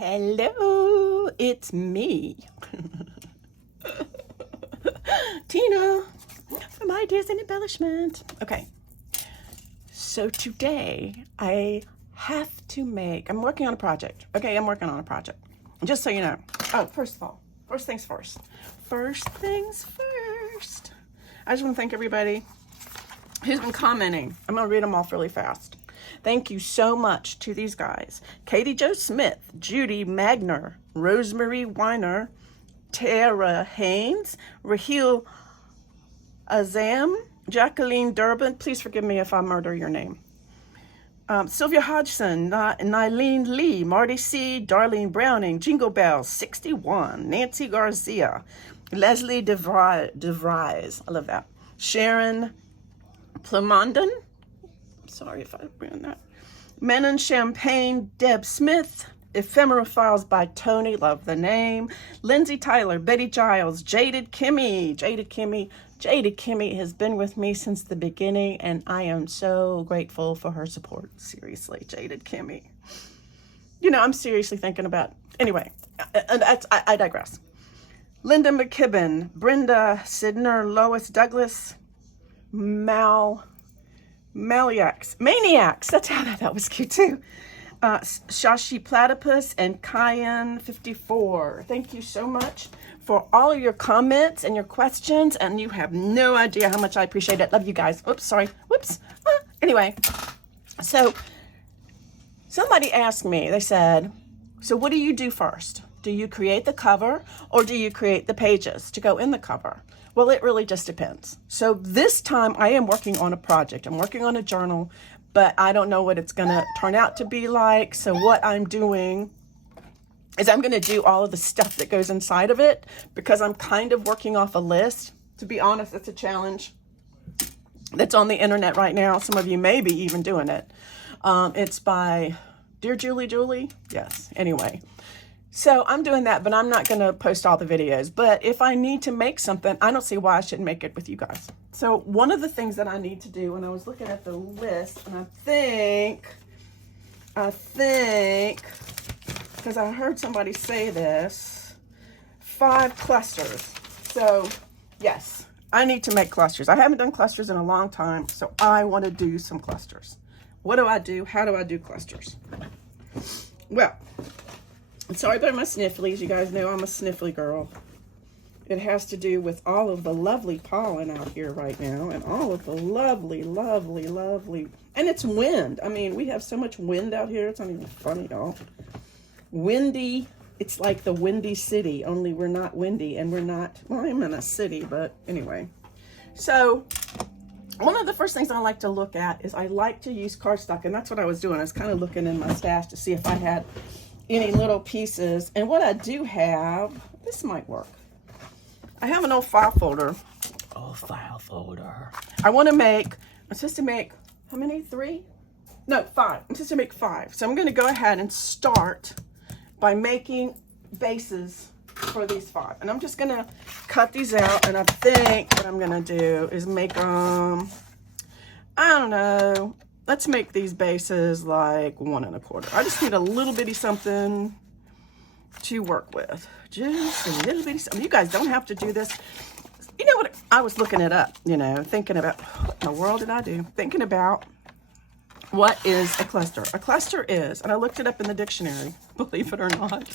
Hello, it's me, Tina, from Ideas and Embellishment. Okay, so today I have to I'm working on a project. Okay, I'm working on a project. Just so you know. Oh, first of all, first things first. First things first. I just want to thank everybody who's been commenting. I'm going to read them off really fast. Thank you so much to these guys. Katie Jo Smith, Judy Magner, Rosemary Weiner, Tara Haynes, Raheel Azam, Jacqueline Durbin. Please forgive me if I murder your name. Sylvia Hodgson, Nylene Lee, Marty C., Darlene Browning, Jingle Bells, 61, Nancy Garcia, Leslie DeVries, I love that, Sharon Plamondon, sorry if I ruined that, Menon Champagne, Deb Smith, Ephemera Files by Tony, love the name, Lindsay Tyler, Betty Giles, Jaded Kimmy has been with me since the beginning, and I am so grateful for her support. Seriously, Jaded Kimmy. You know, I'm seriously thinking about, anyway, I digress. Linda McKibben, Brenda Sidner, Lois Douglas, Maniacs, that's how that was cute too. Shashi Platypus and Cayenne 54. Thank you so much for all of your comments and your questions, and you have no idea how much I appreciate it. Love you guys. Oops, sorry. Whoops. Anyway, so somebody asked me, they said, so what do you do first? Do you create the cover or do you create the pages to go in the cover? Well, it really just depends. So this time I am working on a project. I'm working on a journal, but I don't know what it's going to turn out to be like. So what I'm doing is I'm going to do all of the stuff that goes inside of it because I'm kind of working off a list. To be honest, it's a challenge that's on the internet right now. Some of you may be even doing it. It's by Dear Julie. Yes. Anyway, so I'm doing that, but I'm not going to post all the videos. But if I need to make something, I don't see why I shouldn't make it with you guys. So one of the things that I need to do, when I was looking at the list, and I think, because I heard somebody say this, 5 clusters. So yes, I need to make clusters. I haven't done clusters in a long time, so I want to do some clusters. What do I do? How do I do clusters? Well, sorry about my snifflies. You guys know I'm a sniffly girl. It has to do with all of the lovely pollen out here right now and all of the lovely, and it's wind. I mean, we have so much wind out here. It's not even funny at all. Windy. It's like the Windy City, only we're not windy and we're not, well, I'm in a city, but anyway. So one of the first things I like to look at is I like to use cardstock, and that's what I was doing. I was kind of looking in my stash to see if I had any little pieces. And what I do have, this might work. I have an old file folder. I want to make, I'm supposed to make, how many? 3? No, 5. I'm supposed to make 5. So I'm going to go ahead and start by making bases for these 5. And I'm just going to cut these out. And I think what I'm going to do is make them, I don't know, let's make these bases like 1 1/4. I just need a little bitty something to work with. Just a little bitty something. You guys don't have to do this. You know what? I was looking it up, you know, thinking about what in the world did I do? Thinking about what is a cluster. A cluster is, and I looked it up in the dictionary, believe it or not.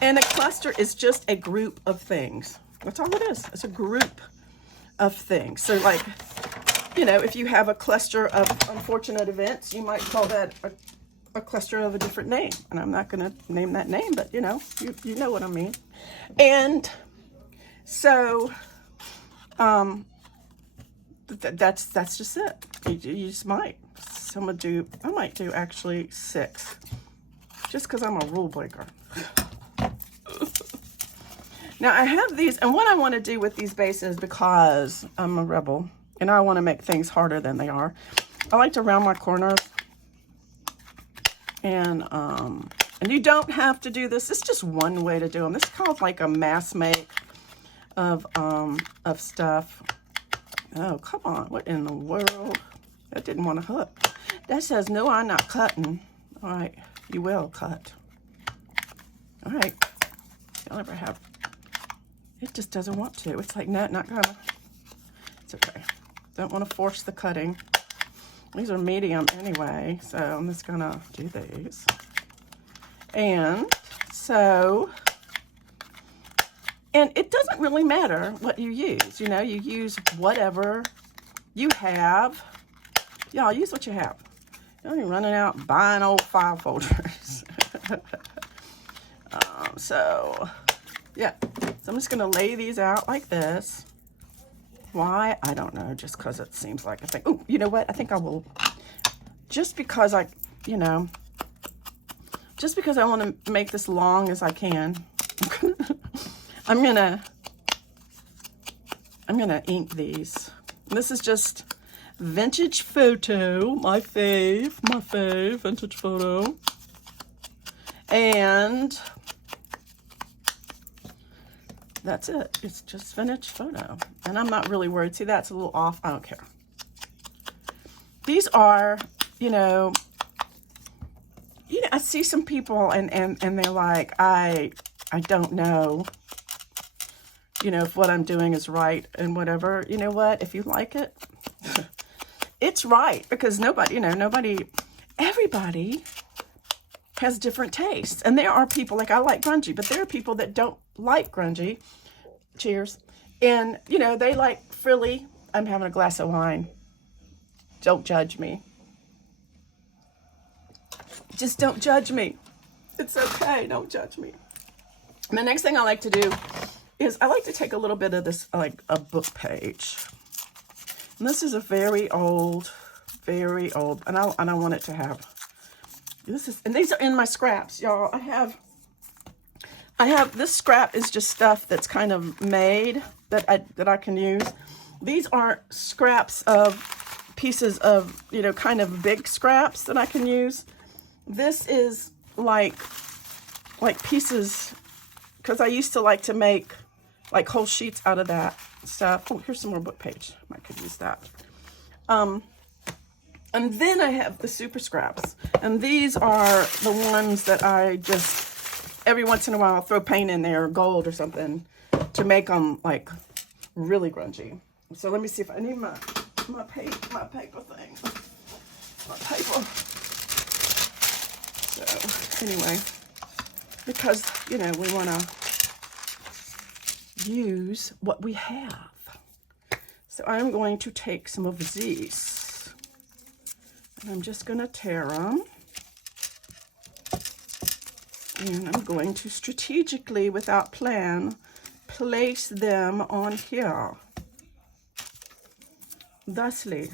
And a cluster is just a group of things. That's all it is. It's a group of things. So like, you know, if you have a cluster of unfortunate events, you might call that a cluster of a different name. And I'm not going to name that name, but you know what I mean. And so, that's just it. You just might. So I might do actually 6, just because I'm a rule breaker. Now I have these, and what I want to do with these bases, because I'm a rebel and I want to make things harder than they are, I like to round my corners. And you don't have to do this. It's just one way to do them. This is called like a mass make of stuff. Oh, come on. What in the world? That didn't want to hook. That says, no, I'm not cutting. All right. You will cut. All right. I'll ever have. It just doesn't want to. It's like, no, not gonna. It's okay. Don't want to force the cutting. These are medium anyway, so I'm just gonna do these. And so, and it doesn't really matter what you use. You know, you use whatever you have. Y'all use what you have. Don't be running out buying old file folders. So, yeah. So I'm just going to lay these out like this. Why? I don't know. Just because it seems like I think, oh, you know what? I think I will, just because I, you know, just because I want to make this long as I can, I'm going to ink these. This is just vintage photo, my fave, vintage photo. And that's it. It's just vintage photo. And I'm not really worried. See, that's a little off. I don't care. These are, you know, I see some people and they're like, I don't know, you know, if what I'm doing is right and whatever. You know what? If you like it, it's right, because nobody, you know, everybody has different tastes. And there are people, like I like grungy, but there are people that don't like grungy. Cheers. And, you know, they like frilly. I'm having a glass of wine. Don't judge me. Just don't judge me. It's okay. Don't judge me. And the next thing I like to do is I like to take a little bit of this, like a book page. And this is a very old, and I want it to have, and these are in my scraps, y'all. I have, this scrap is just stuff that's kind of made that I can use. These aren't scraps of pieces of, you know, kind of big scraps that I can use. This is like pieces, because I used to like to make like whole sheets out of that stuff. Oh, here's some more book page. I could use that. And then I have the super scraps. And these are the ones that I just, every once in a while, throw paint in there, or gold or something, to make them like really grungy. So let me see if I need my paper thing. My paper. So anyway, because, you know, we want to use what we have. So I'm going to take some of these. And I'm just going to tear them. And I'm going to strategically, without plan, place them on here. Thusly.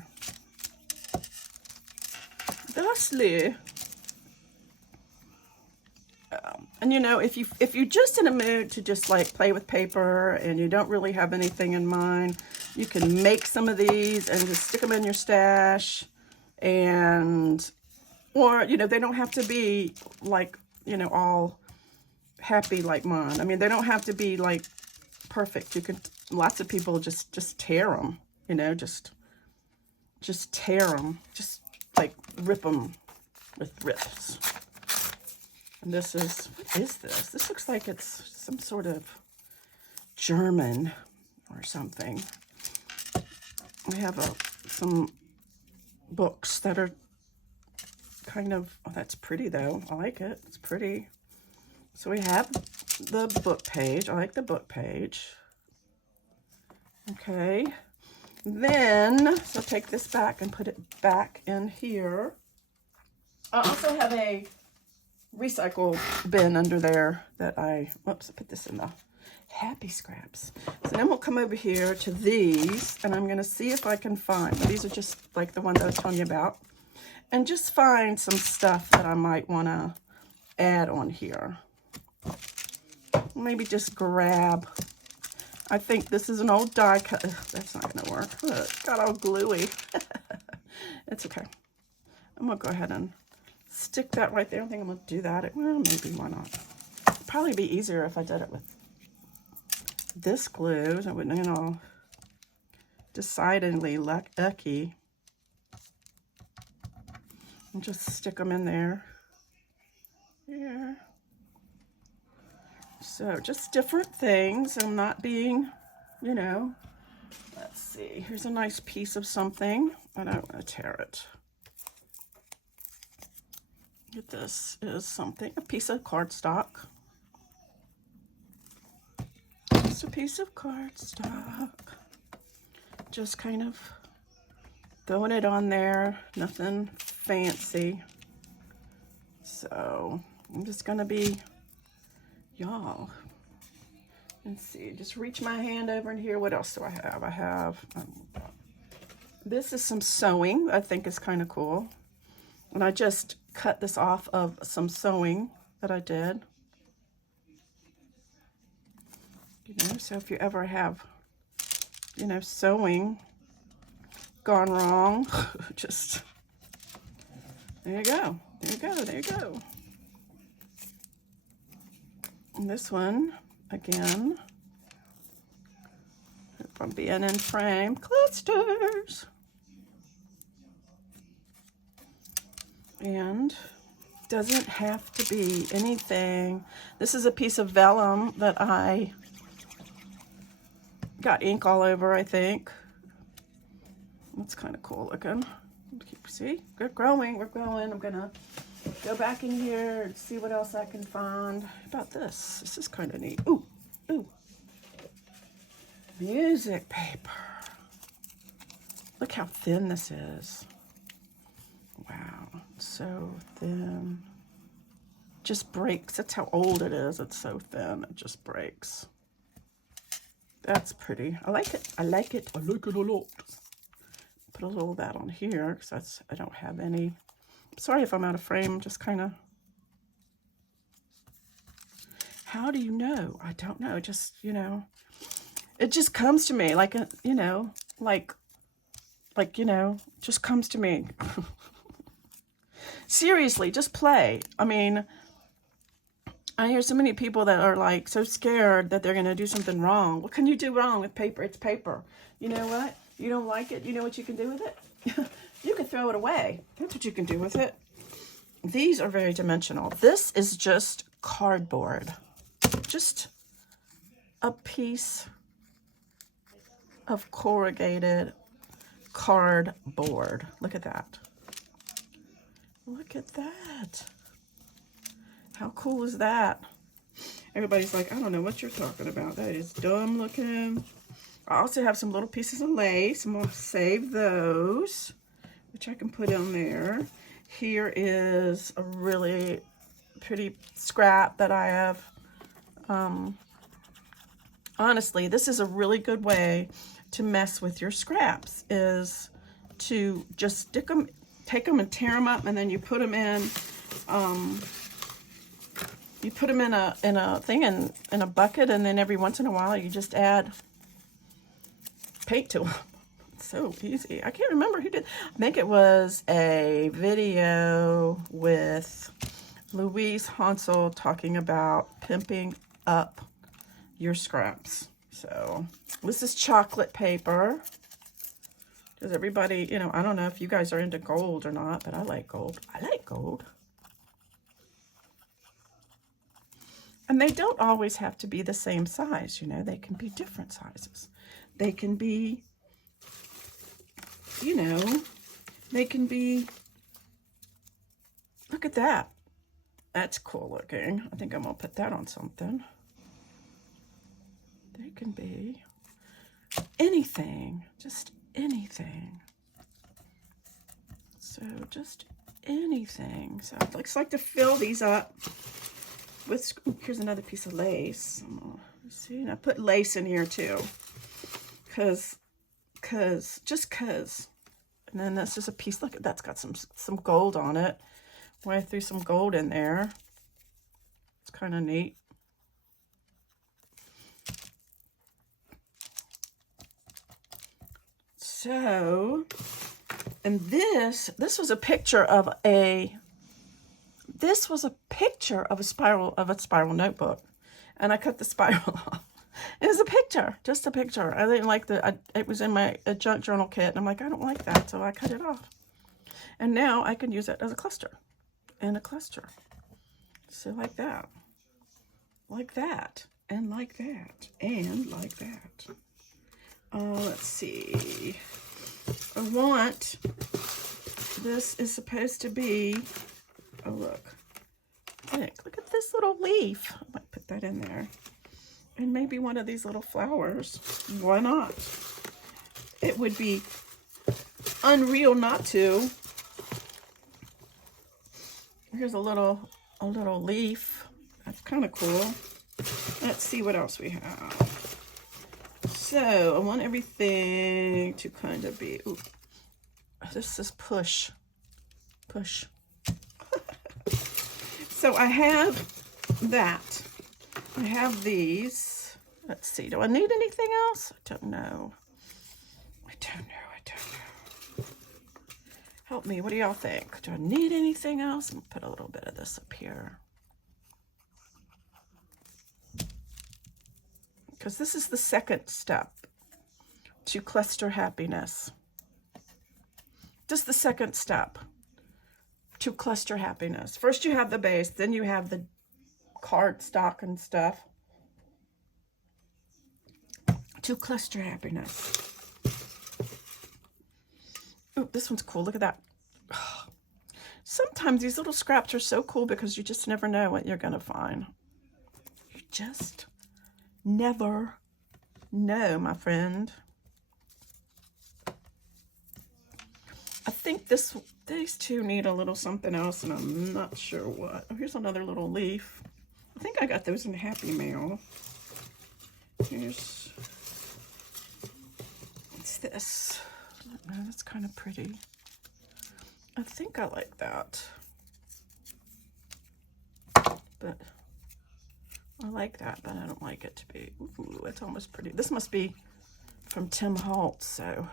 And you know, if you're just in a mood to just like play with paper and you don't really have anything in mind, you can make some of these and just stick them in your stash. And, or, you know, they don't have to be like, you know, all happy like mine. I mean, they don't have to be like perfect. You can, lots of people just tear them, you know, just tear them, just like rip them with rips. And this is, what is this? This looks like it's some sort of German or something. I have some books that are kind of, oh, that's pretty though. I like it. It's pretty. So we have the book page. I like the book page. Okay. Then, so take this back and put it back in here. I also have a recycle bin under there that whoops, I put this in the happy scraps. So then we'll come over here to these, and I'm going to see if I can find, these are just like the ones I was telling you about, and just find some stuff that I might want to add on here. Maybe just grab, I think this is an old die cut. That's not going to work. Look, it got all gluey. It's okay. I'm going to go ahead and stick that right there. I think I'm going to do that. Well, maybe, why not? It'd probably be easier if I did it with this glue. So I wouldn't, you know, decidedly icky. And just stick them in there. Here. So just different things. I'm not being, you know, let's see. Here's a nice piece of something. I don't want to tear it. This is something, a piece of cardstock. Just a piece of cardstock. Just kind of throwing it on there. Nothing fancy. So I'm just gonna be, y'all, let's see, just reach my hand over in here. What else do I have? I have, this is some sewing I think is kind of cool. And I just cut this off of some sewing that I did. You know, so if you ever have, you know, sewing gone wrong, just, there you go. There you go, there you go. And this one, again, from being in frame, clusters. And doesn't have to be anything. This is a piece of vellum that I got ink all over, I think. That's kind of cool looking. See, we're growing, we're growing. I'm gonna go back in here and see what else I can find. How about this? This is kind of neat. Ooh, ooh. Music paper. Look how thin this is. Wow, it's so thin. Just breaks. That's how old it is. It's so thin, it just breaks. That's pretty. I like it. I like it. I like it a lot. Put a little of that on here because I don't have any. Sorry if I'm out of frame. Just kind of. How do you know? I don't know. Just, you know, it just comes to me like, you know, like, you know, just comes to me. Seriously, just play. I mean, I hear so many people that are like so scared that they're going to do something wrong. What can you do wrong with paper? It's paper. You know what? You don't like it? You know what you can do with it? You can throw it away. That's what you can do with it. These are very dimensional. This is just cardboard. Just a piece of corrugated cardboard. Look at that. Look at that. How cool is that? Everybody's like, I don't know what you're talking about. That is dumb looking. I also have some little pieces of lace. I'm going to save those, which I can put on there. Here is a really pretty scrap that I have. Honestly, this is a really good way to mess with your scraps, is to just stick them, take them and tear them up, and then you put them in, a thing, in a bucket, and then every once in a while you just add paint to them. It's so easy. I can't remember who did. I think it was a video with Louise Hansel talking about pimping up your scraps. So this is chocolate paper. Because everybody, you know, I don't know if you guys are into gold or not, but I like gold. I like gold. And they don't always have to be the same size, you know. They can be different sizes. They can be, you know, they can be, look at that. That's cool looking. I think I'm going to put that on something. They can be anything, just anything. So just anything. So it looks like to fill these up with, here's another piece of lace. See, and I put lace in here too. Cause. And then that's just a piece, look, that's got some gold on it. I threw some gold in there. It's kind of neat. So, and this was a picture of a, spiral notebook. And I cut the spiral off. It was a picture, just a picture. I didn't like it was in my junk journal kit. And I'm like, I don't like that. So I cut it off. And now I can use it as a cluster. And a cluster. So like that. like that, and like that, and like that. Let's see. I want, this is supposed to be, oh look, look at this little leaf. I might put that in there. And maybe one of these little flowers. Why not? It would be unreal not to. Here's a little leaf. That's kind of cool. Let's see what else we have. So I want everything to kind of be, ooh, this is push. So I have that. I have these. Let's see. Do I need anything else? I don't know. I don't know. Help me. What do y'all think? Do I need anything else? I'm going to put a little bit of this up here. Because this is the second step to cluster happiness. Just the second step to cluster happiness. First you have the base, then you have the cardstock and stuff to cluster happiness. Ooh, this one's cool. Look at that. Sometimes these little scraps are so cool because you just never know what you're going to find. You just never know, my friend. I think these two need a little something else, and I'm not sure what. Oh, here's another little leaf. I think I got those in Happy Mail. Here's, what's this? Oh, that's kind of pretty. I think I like that. But I like that, but I don't like it to be. Ooh, it's almost pretty. This must be from Tim Holtz, so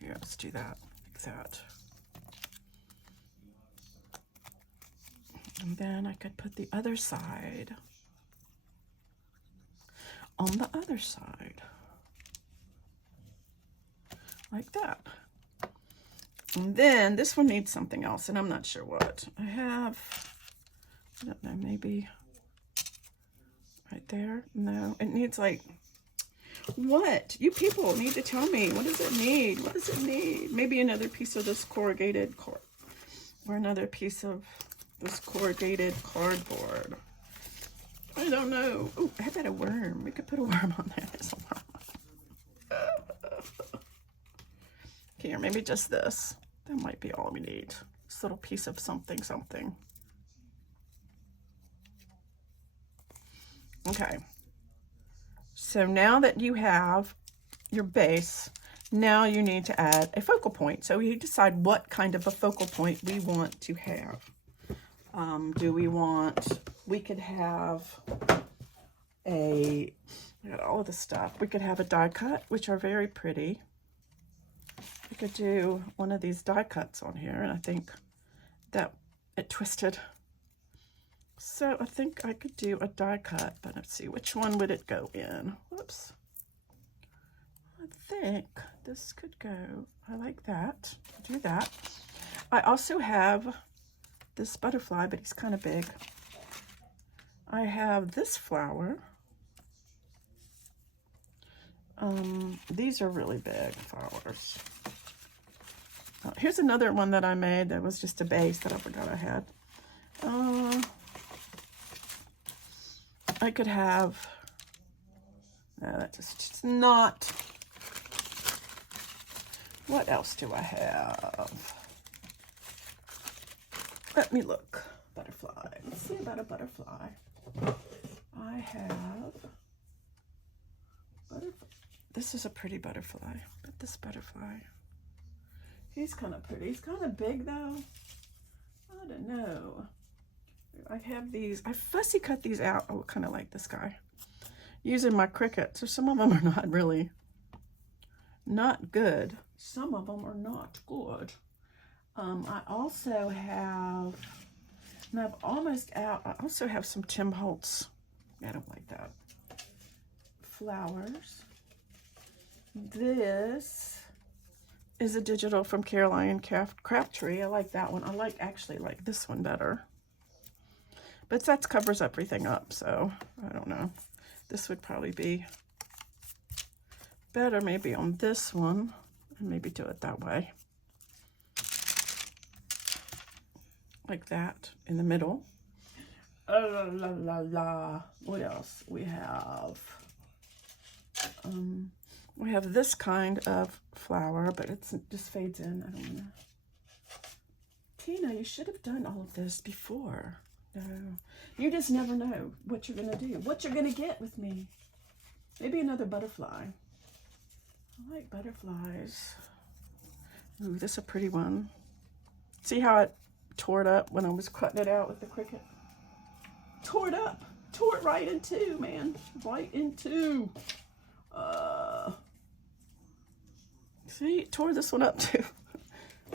here, let's do that, like that. And then I could put the other side on the other side, like that. And then this one needs something else, and I'm not sure what. I don't know, maybe right there. No, it needs like, what? You people need to tell me. What does it need? What does it need? Maybe another piece of this corrugated cord, or another piece of this corrugated cardboard. I don't know. Oh, I bet a worm. We could put a worm on there. There's a worm. Here, maybe just this. That might be all we need. This little piece of something. Okay. So now that you have your base, now you need to add a focal point. So we decide what kind of a focal point we want to have. We could have all of the stuff. We could have a die cut, which are very pretty. We could do one of these die cuts on here, and I think that it twisted. So I think I could do a die cut, but let's see, which one would it go in? Whoops. I think this could go, I like that. Do that. I also have this butterfly, but he's kind of big. I have this flower. These are really big flowers. Here's another one that I made that was just a base that I forgot I had. I could have, no, that's just not. What else do I have? Let me look. Butterfly. Let's see about a butterfly. I have butterfly. This is a pretty butterfly. But this butterfly, he's kind of pretty. He's kind of big though. I don't know. I have these. I fussy cut these out. Oh, kind of like this guy. Using my Cricut. So some of them are not good. Some of them are not good. I also have, and I've almost out, I also have some Tim Holtz. I don't like that. Flowers. This is a digital from Caroline Crabtree. I like that one. I actually like this one better. But that covers everything up, so I don't know. This would probably be better maybe on this one, and maybe do it that way. Like that in the middle. Oh, la, la, la. What else? We have this kind of flower, but it just fades in. I don't know. Tina, you should have done all of this before. No, you just never know what you're gonna do, what you're gonna get with me. Maybe another butterfly. I like butterflies. Ooh, this is a pretty one. See how it tore it up when I was cutting it out with the Cricut? Tore it up. Tore it right in two, man. Right in two. See, tore this one up too.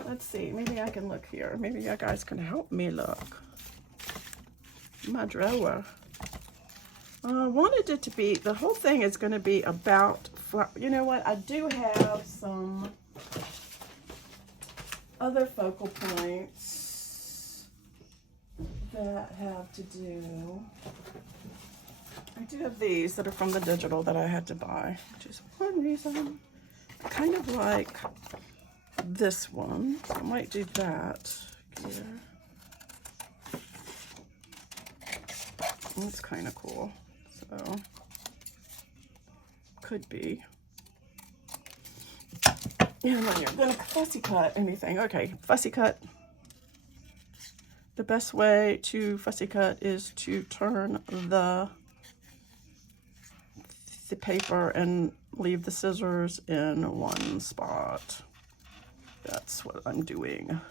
Let's see. Maybe I can look here. Maybe you guys can help me look. My drawer. I wanted it to be, the whole thing is going to be about, you know what? I do have some other focal points that have to do, I do have these that are from the digital that I had to buy, which is one reason. I kind of like this one, so I might do that here. That's kind of cool, so could be. Yeah, when you're gonna fussy cut anything, okay, fussy cut. The best way to fussy cut is to turn the paper and leave the scissors in one spot. That's what I'm doing.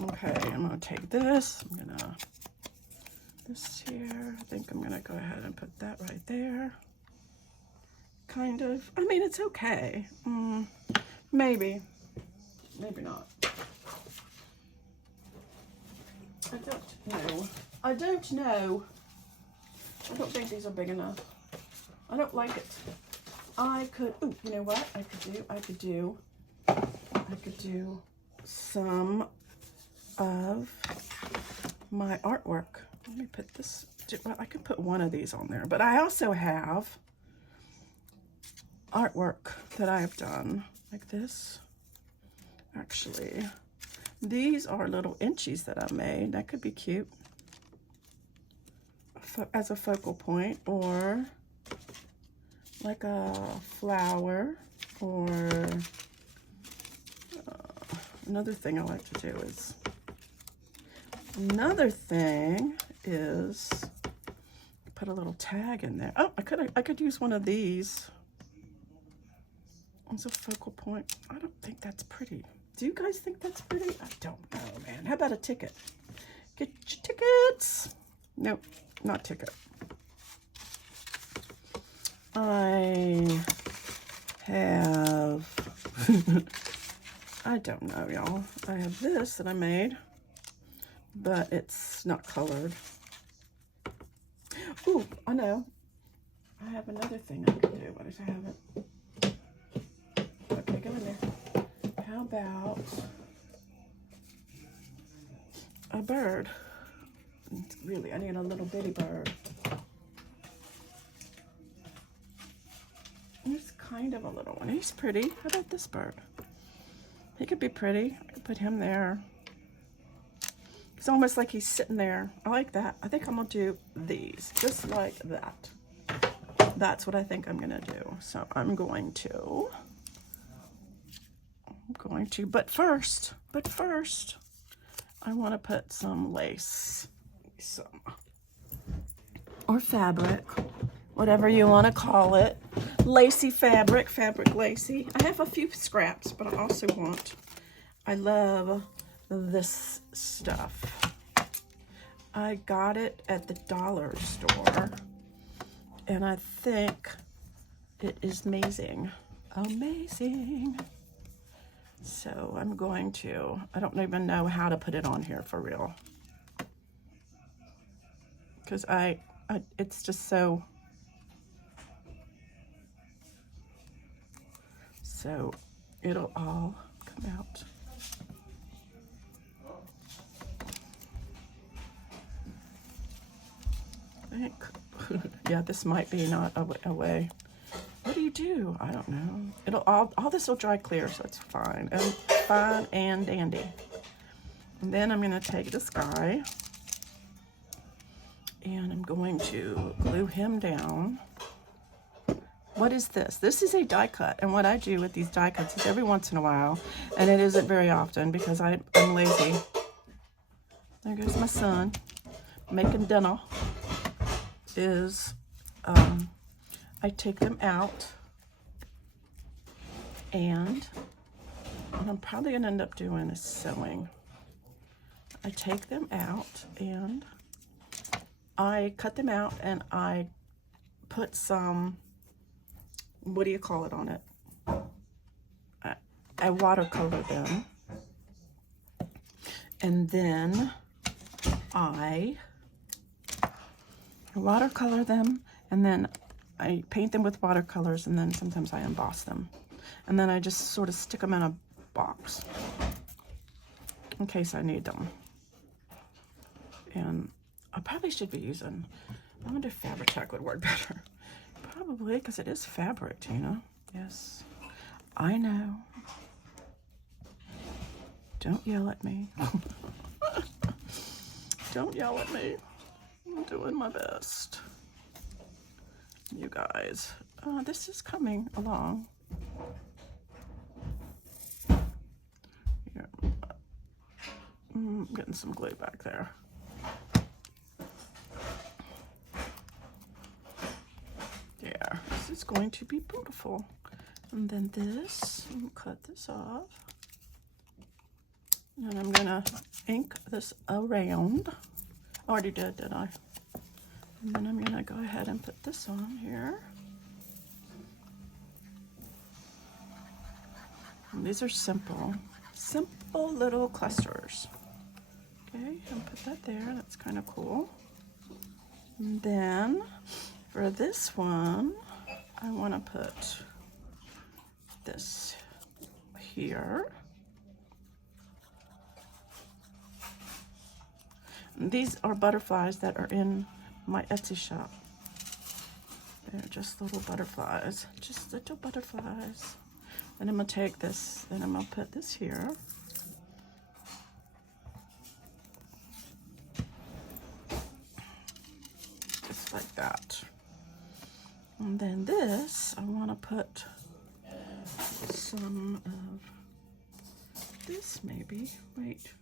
Okay, I'm gonna take this, this here, I think I'm gonna go ahead and put that right there. Kind of, I mean, it's okay. Maybe not. I don't know. I don't know. I don't think these are big enough. I don't like it. I could, ooh, you know what I could do? I could do some of my artwork. Let me put this, well, I could put one of these on there, but I also have artwork that I have done like this. Actually, these are little inchies that I made. That could be cute as a focal point, or like a flower, or another thing I like to do is, put a little tag in there. Oh, I could use one of these as a focal point. I don't think that's pretty. Do you guys think that's pretty? I don't know, man. How about a ticket? Get your tickets. Nope, not ticket. I have, I don't know, y'all. I have this that I made, but it's not colored. Ooh, I know. I have another thing I could do. What if I have it? Okay, go in there. How about a bird? Really, I need a little bitty bird. He's kind of a little one. He's pretty. How about this bird? He could be pretty. I could put him there. It's almost like he's sitting there. I like that. I think I'm gonna do these, just like that. That's what I think I'm gonna do. So I'm going to, but first, I wanna put some lace, or fabric, whatever you wanna call it. Lacy fabric lacy. I have a few scraps, but I love this stuff. I got it at the dollar store, and I think it is amazing. So I'm going to, I don't even know how to put it on here for real, because it's just so it'll all come out. think. Yeah, this might be not a way. What do you do? I don't know. It'll all this will dry clear, so it's fine. Fine and dandy. And then I'm going to take this guy and I'm going to glue him down. What is this? This is a die cut, and what I do with these die cuts is every once in a while, and it isn't very often because I'm lazy. There goes my son making dinner. I take them out, and what I'm probably going to end up doing is sewing. I take them out and I cut them out and I put some, what do you call it on it? I watercolor them. And then I watercolor them, and then I paint them with watercolors, and then sometimes I emboss them. And then I just sort of stick them in a box in case I need them. And I probably should be using, I wonder if Fabri-Tac would work better. Probably, because it is fabric, you know. Yes, I know. Don't yell at me. Don't yell at me. I'm doing my best. You guys, this is coming along. Here. I'm getting some glue back there. There. This is going to be beautiful. And then this, I'm gonna cut this off. And I'm gonna ink this around. I already did I? And then I'm gonna go ahead and put this on here. And these are simple little clusters. Okay, and put that there, that's kind of cool. And then for this one, I wanna put this here. These are butterflies that are in my Etsy shop. They're just little butterflies, just little butterflies. And I'm gonna take this, and I'm gonna put this here. Just like that. And then this, I wanna put some of this maybe, wait.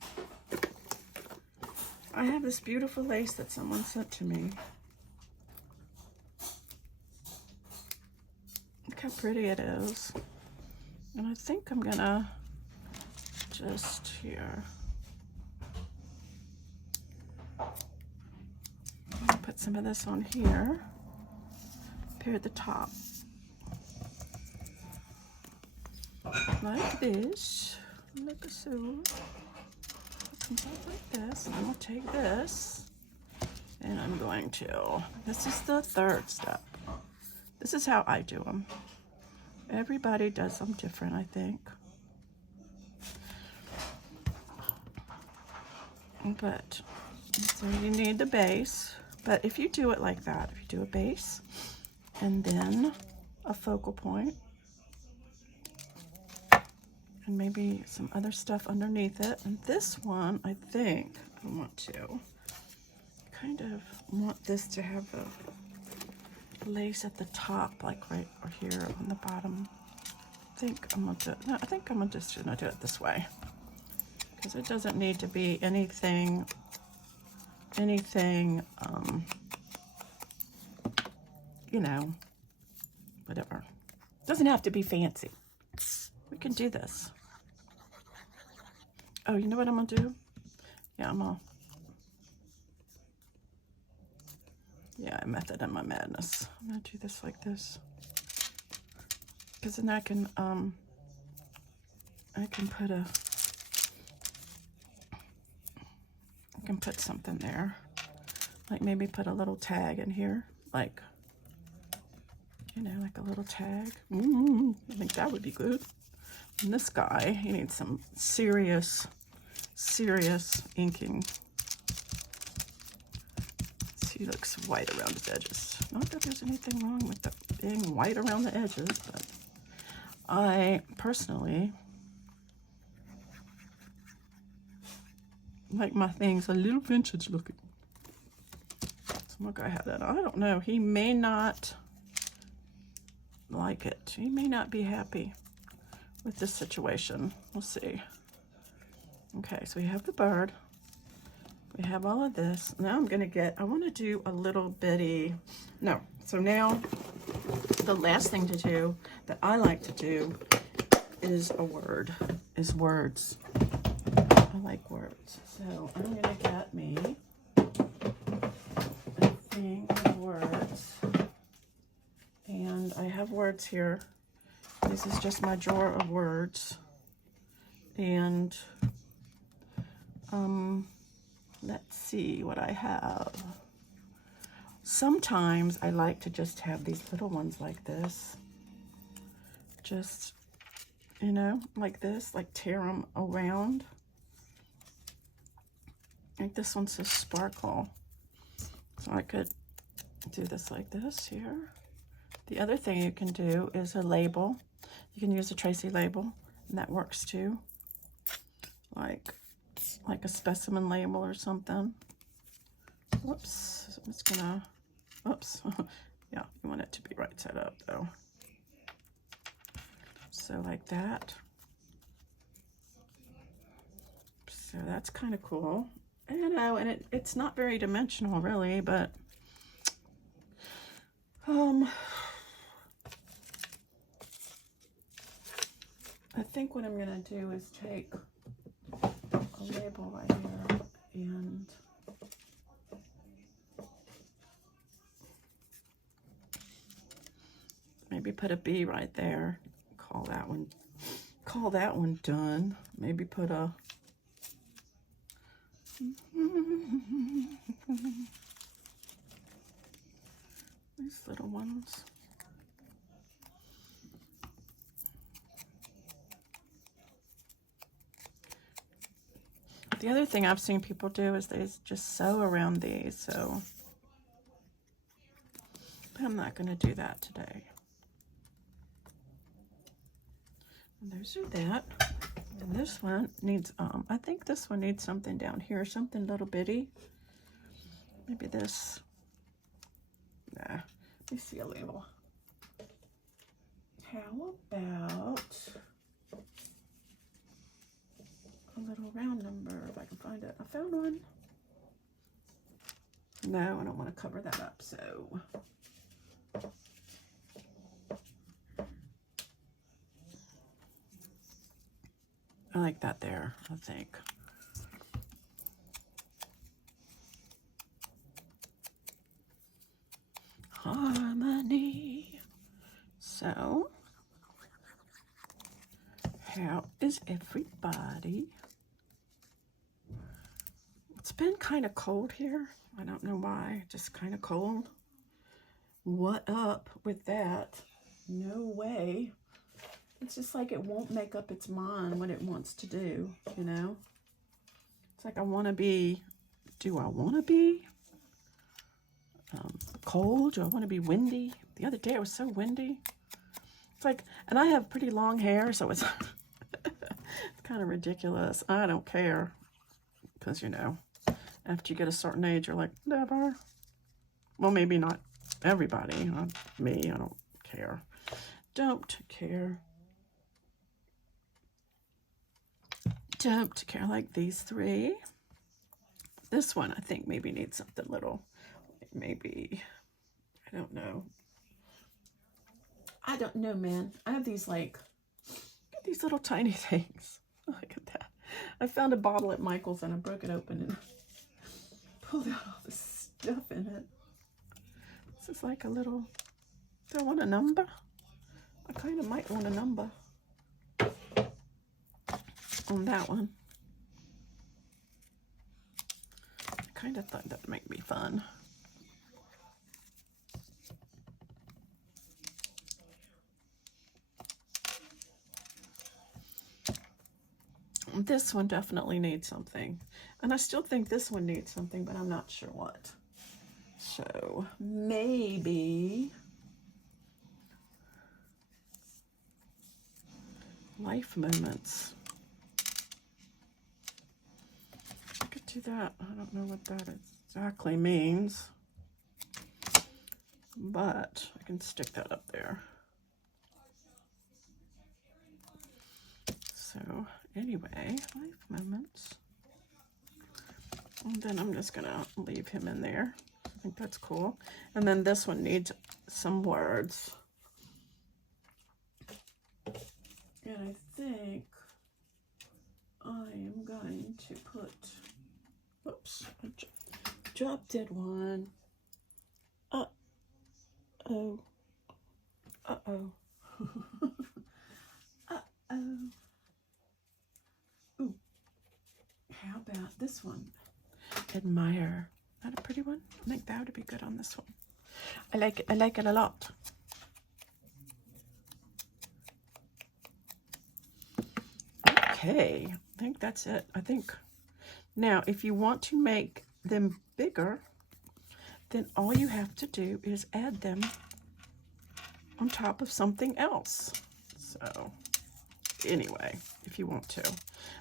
I have this beautiful lace that someone sent to me. Look how pretty it is. And I think I'm gonna just here. I'm gonna put some of this on here, here at the top. Like this. Look so. Like this, and I'm going to take this, and I'm going to, this is the third step. This is how I do them. Everybody does them different, I think. But, so you need the base, but if you do it like that, if you do a base, and then a focal point, and maybe some other stuff underneath it. And this one, I think I want to kind of want this to have a lace at the top, like right here on the bottom. I think I'm gonna do it. No, I think I'm just gonna do it this way because it doesn't need to be anything, you know, whatever. It doesn't have to be fancy. We can do this. Oh, you know what I'm gonna do? Yeah, I method in my madness. I'm gonna do this like this. Because then I can put something there. Like maybe put a little tag in here. Like, you know, like a little tag. I think that would be good. And this guy, he needs some serious inking. Let's see He looks white around his edges. Not that there's anything wrong with being white around the edges, but I personally like my things a little vintage looking. So I'm gonna go ahead and, I don't know, he may not like it. He may not be happy with this situation. We'll see. Okay, so we have the bird. We have all of this. Now I'm gonna I wanna do a little bitty, no. So now the last thing to do that I like to do is words. I like words. So I'm gonna get me a thing of words. And I have words here. This is just my drawer of words. And let's see what I have. Sometimes I like to just have these little ones like this. Just, you know, like this, like tear them around. Like this one says sparkle. So I could do this like this here. The other thing you can do is a label. You can use a Tracy label, and that works too. Like a specimen label or something. Whoops, I'm just gonna, oops. Yeah, you want it to be right side up though. So like that. So that's kind of cool. You know, and it's not very dimensional really, but I think what I'm gonna do is take a label right here and maybe put a B right there. Call that one done. Maybe put a these little ones. The other thing I've seen people do is they just sew around these, so but I'm not going to do that today. And those are that. And this one needs, I think this one needs something down here, something little bitty. Maybe this. Nah, let me see a label. How about a little round number, if I can find it. I found one. No, I don't want to cover that up, so I like that there, I think. Harmony. So, how is everybody? It's been kind of cold here. I don't know why, just kind of cold. What up with that? No way. It's just like it won't make up its mind what it wants to do, you know? It's like I want to be, do I want to be cold? Do I want to be windy? The other day it was so windy. It's like, and I have pretty long hair, so it's, it's kind of ridiculous. I don't care. Because, you know, after you get a certain age, you're like, whatever. Well, maybe not everybody. Not me, I don't care. Don't care. Don't care. Like these three. This one, I think, maybe needs something little. Maybe, I don't know. I don't know, man. I have these, like, these little tiny things. Look at that. I found a bottle at Michael's and I broke it open and pulled out all this stuff in it. This is like a little, do I want a number? I kind of might want a number on that one. I kind of thought that would make me fun. This one definitely needs something. And I still think this one needs something, but I'm not sure what. So maybe life moments. I could do that. I don't know what that exactly means, but I can stick that up there. So anyway, life moments. And then I'm just gonna leave him in there. I think that's cool. And then this one needs some words. And I think I am going to put, oops, I drop dead one. Uh-oh. Uh-oh. Uh-oh. Ooh. How about this one? Admire. Not a pretty one? I think that would be good on this one. I like it a lot. Okay, I think that's it. I think now if you want to make them bigger, then all you have to do is add them on top of something else. So anyway, if you want to.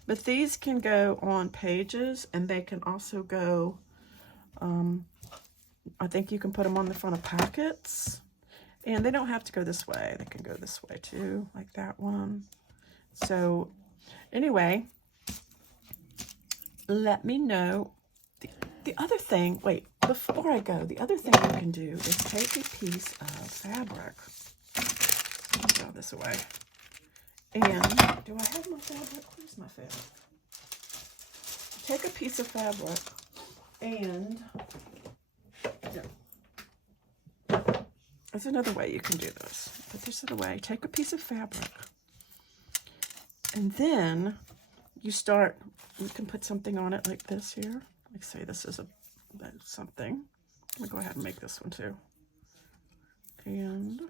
But these can go on pages, and they can also go, I think you can put them on the front of packets. And they don't have to go this way. They can go this way too, like that one. So anyway, let me know. The other thing, wait, before I go, the other thing you can do is take a piece of fabric. Throw this away. And do I have my fabric? Where's my fabric? Take a piece of fabric and there's another way you can do this. But this is the way. Take a piece of fabric and then you can put something on it like this here. Like say this is something. I'm gonna go ahead and make this one too. And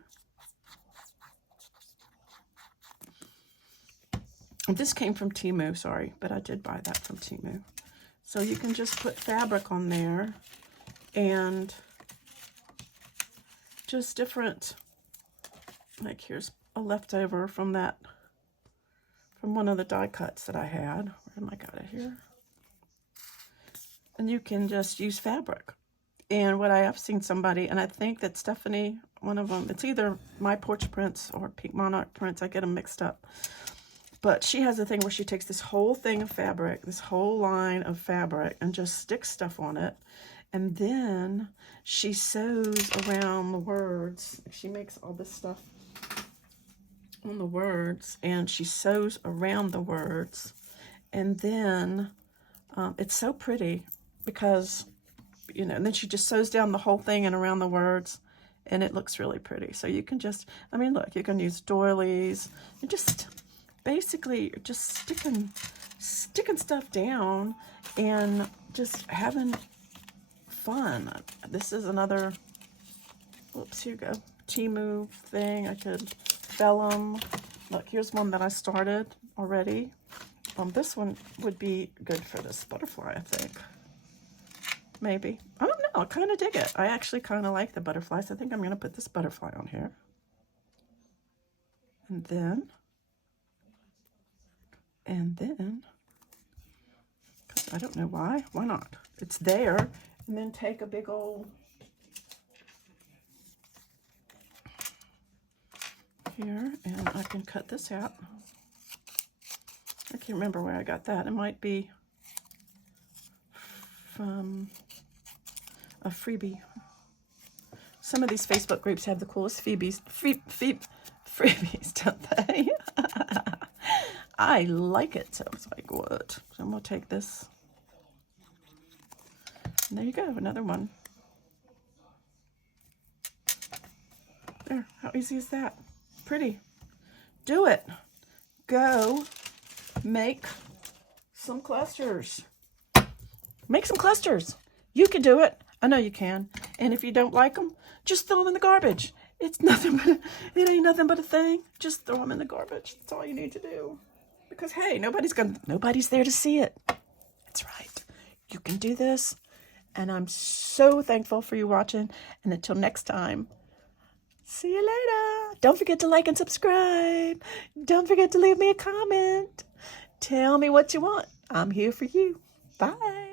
this came from Temu, sorry, but I did buy that from Temu. So you can just put fabric on there and just different, like here's a leftover from one of the die cuts that I had. Where am I got it here? And you can just use fabric. And what I have seen somebody, and I think that Stephanie, one of them, it's either My Porch Prints or Pink Monarch Prints, I get them mixed up. But she has a thing where she takes this whole thing of fabric, this whole line of fabric, and just sticks stuff on it. And then she sews around the words. She makes all this stuff on the words, and she sews around the words. And then it's so pretty because, you know, and then she just sews down the whole thing and around the words, and it looks really pretty. So you can just, I mean, look, you can use doilies. You just basically just sticking stuff down and just having fun. This is another, oops, here you go, Temu thing. I could vellum. Look, here's one that I started already. This one would be good for this butterfly, I think. Maybe. I don't know. I kind of dig it. I actually kind of like the butterflies. I think I'm going to put this butterfly on here. And then, because I don't know why not? It's there. And then take a big old, here, and I can cut this out. I can't remember where I got that. It might be from a freebie. Some of these Facebook groups have the coolest freebies, don't they? I like it. So it's like, what? So I'm going to take this. And there you go, another one. There, how easy is that? Pretty. Do it. Go make some clusters. Make some clusters. You can do it. I know you can. And if you don't like them, just throw them in the garbage. It's nothing but it ain't nothing but a thing. Just throw them in the garbage. That's all you need to do. Because hey, nobody's there to see it. That's right. You can do this And I'm so thankful for you watching. And until next time, see you later. Don't forget to like and subscribe. Don't forget to leave me a comment. Tell me what you want. I'm here for you. Bye.